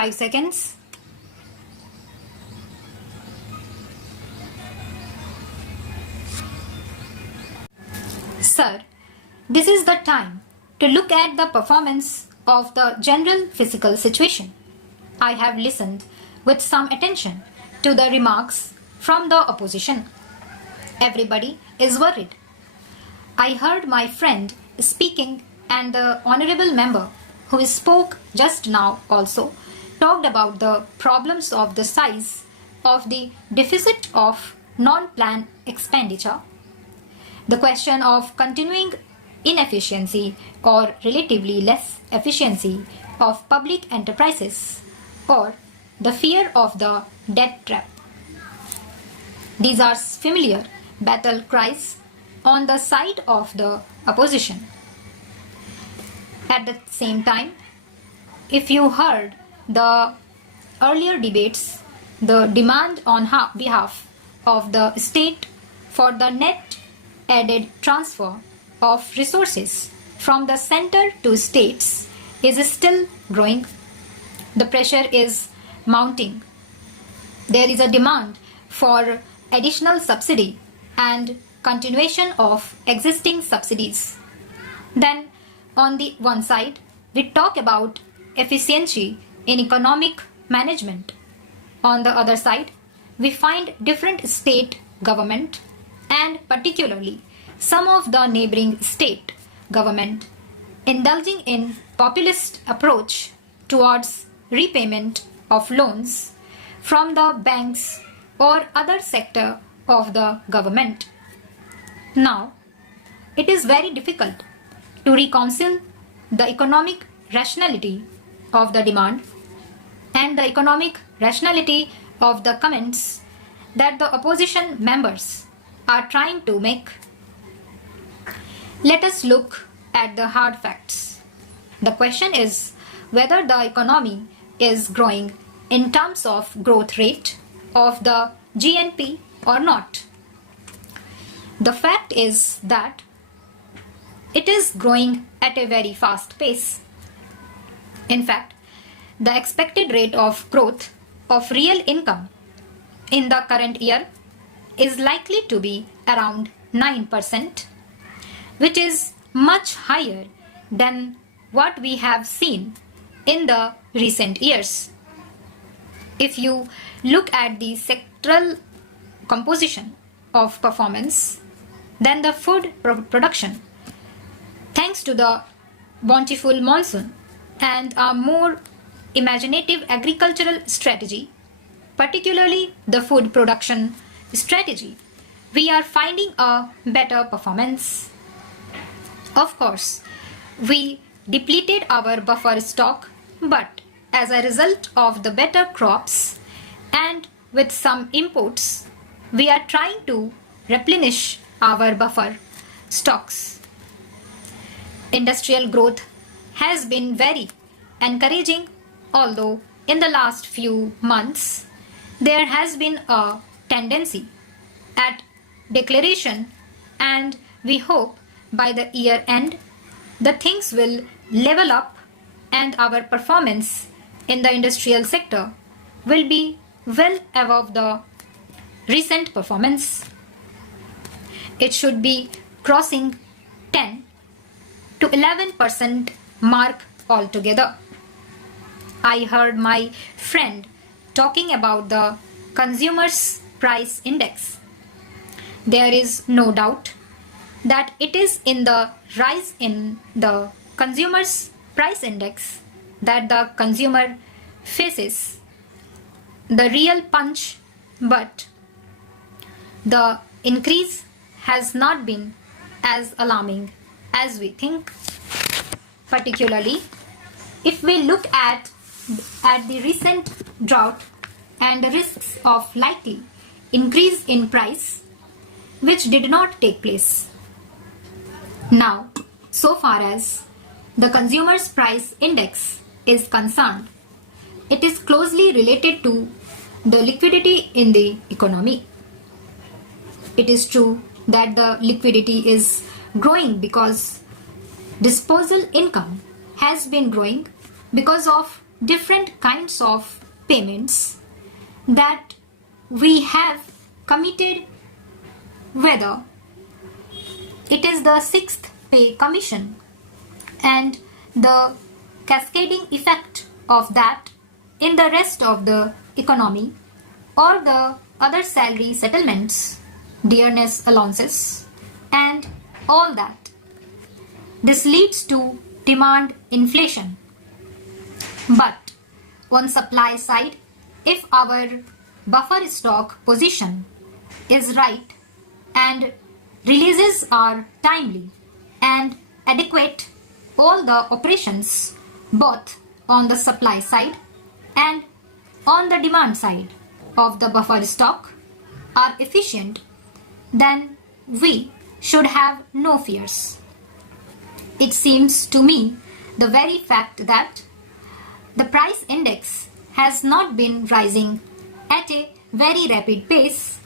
5 seconds. Sir, this is the time to look at the performance of the general physical situation. I have listened with some attention to the remarks from the opposition. Everybody is worried. I heard my friend speaking and the honorable member who spoke just now also talked about the problems of the size of the deficit of non-planned expenditure, the question of continuing inefficiency or relatively less efficiency of public enterprises, or the fear of the debt trap. These are familiar battle cries on the side of the opposition. At the same time, if you heard the earlier debates, the demand on behalf of the state for the net added transfer of resources from the center to states is still growing. The pressure is mounting. There is a demand for additional subsidy and continuation of existing subsidies. Then, on the one side, we talk about efficiency in economic management. On the other side, we find different state government and particularly some of the neighboring state government indulging in populist approach towards repayment of loans from the banks or other sector of the government. Now, it is very difficult to reconcile the economic rationality of the demand and the economic rationality of the comments that the opposition members are trying to make. Let us look at the hard facts. The question is whether the economy is growing in terms of growth rate of the GNP or not. The fact is that it is growing at a very fast pace. In fact, the expected rate of growth of real income in the current year is likely to be around 9%, which is much higher than what we have seen in the recent years. If you look at the sectoral composition of performance, then the food production, thanks to the bountiful monsoon and a more imaginative agricultural strategy, particularly the food production strategy, we are finding a better performance. Of course, we depleted our buffer stock, but as a result of the better crops and with some imports, we are trying to replenish our buffer stocks. Industrial growth has been very encouraging, although in the last few months there has been a tendency at declaration, and we hope by the year end the things will level up and our performance in the industrial sector will be well above the recent performance. It should be crossing 10 to 11% mark altogether. I heard my friend talking about the consumer's price index. There is no doubt that it is in the rise in the consumer's price index that the consumer faces the real punch, but the increase has not been as alarming as we think. Particularly, if we look at the recent drought and the risks of likely increase in price, which did not take place. Now, so far as the consumer's price index is concerned, it is closely related to the liquidity in the economy. It is true that the liquidity is growing because disposable income has been growing because of different kinds of payments that we have committed, whether it is the sixth pay commission and the cascading effect of that in the rest of the economy, or the other salary settlements, dearness allowances, and all that. This leads to demand inflation. But on supply side, if our buffer stock position is right and releases are timely and adequate, all the operations both on the supply side and on the demand side of the buffer stock are efficient, then we should have no fears. It seems to me the very fact that the price index has not been rising at a very rapid pace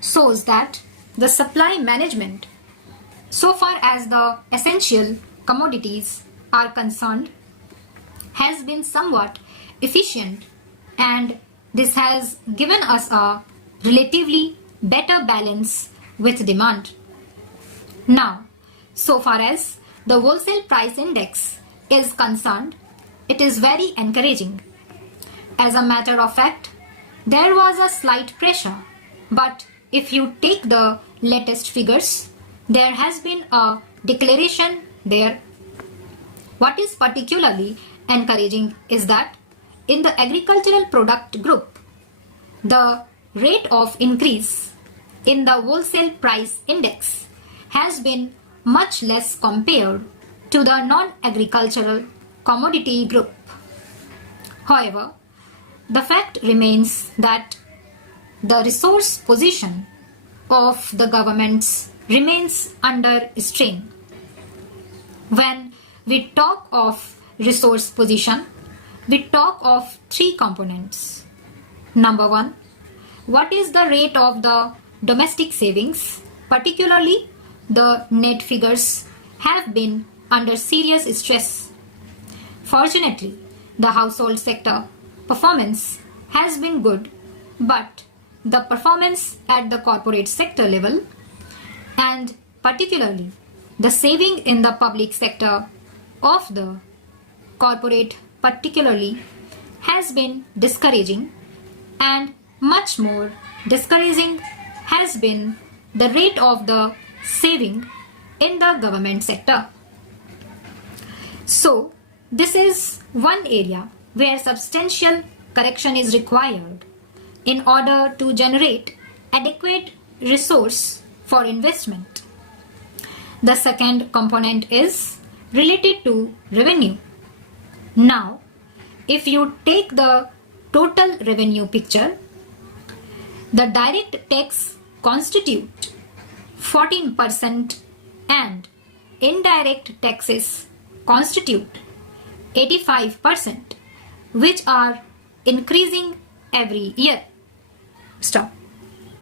shows that the supply management, so far as the essential commodities are concerned, has been somewhat efficient, and this has given us a relatively better balance with demand. Now, so far as the wholesale price index is concerned, it is very encouraging. As a matter of fact, there was a slight pressure, but if you take the latest figures, there has been a declaration there. What is particularly encouraging is that in the agricultural product group, the rate of increase in the wholesale price index has been much less compared to the non-agricultural commodity group. However, the fact remains that the resource position of the governments remains under strain. When we talk of resource position, we talk of three components. Number one, what is the rate of the domestic savings, particularly the net figures have been under serious stress. Fortunately, the household sector performance has been good, but the performance at the corporate sector level, and particularly the saving in the public sector of the corporate particularly, has been discouraging, and much more discouraging has been the rate of the saving in the government sector. So, this is one area where substantial correction is required in order to generate adequate resource for investment. The second component is related to revenue. Now, if you take the total revenue picture, the direct tax constitute 14% and indirect taxes constitute 85%, which are increasing every year. Stop.